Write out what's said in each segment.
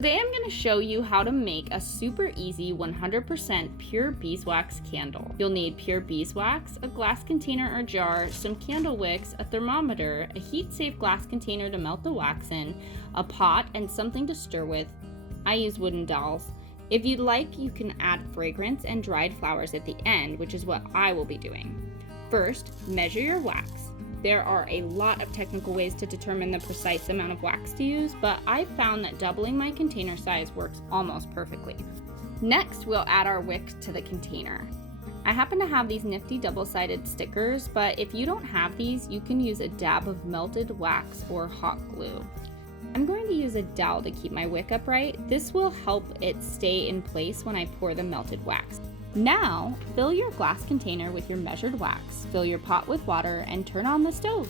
Today I'm going to show you how to make a super easy 100% pure beeswax candle. You'll need pure beeswax, a glass container or jar, some candle wicks, a thermometer, a heat-safe glass container to melt the wax in, a pot, and something to stir with. I use wooden dowels. If you'd like, you can add fragrance and dried flowers at the end, which is what I will be doing. First, measure your wax. There are a lot of technical ways to determine the precise amount of wax to use, but I've found that doubling my container size works almost perfectly. Next, we'll add our wick to the container. I happen to have these nifty double-sided stickers, but if you don't have these, you can use a dab of melted wax or hot glue. I'm going to use a dowel to keep my wick upright. This will help it stay in place when I pour the melted wax. Now, fill your glass container with your measured wax, fill your pot with water, and turn on the stove.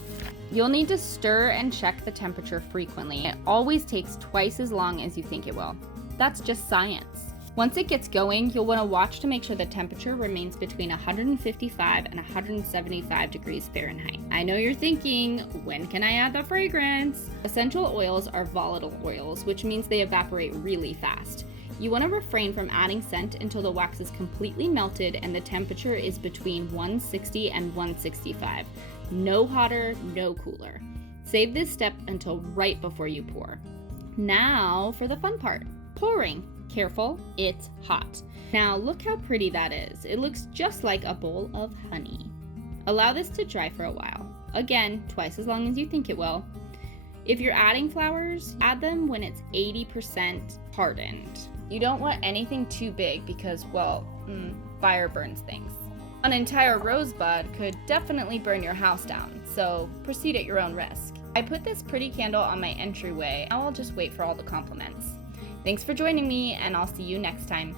You'll need to stir and check the temperature frequently. It always takes twice as long as you think it will. That's just science. Once it gets going, you'll want to watch to make sure the temperature remains between 155 and 175 degrees Fahrenheit. I know you're thinking, when can I add the fragrance? Essential oils are volatile oils, which means they evaporate really fast. You want to refrain from adding scent until the wax is completely melted and the temperature is between 160 and 165. No hotter, no cooler. Save this step until right before you pour. Now for the fun part, pouring. Careful, it's hot. Now look how pretty that is. It looks just like a bowl of honey. Allow this to dry for a while. Again, twice as long as you think it will. If you're adding flowers, add them when it's 80% hardened. You don't want anything too big because, well, fire burns things. An entire rosebud could definitely burn your house down, so proceed at your own risk. I put this pretty candle on my entryway. Now I'll just wait for all the compliments. Thanks for joining me, and I'll see you next time.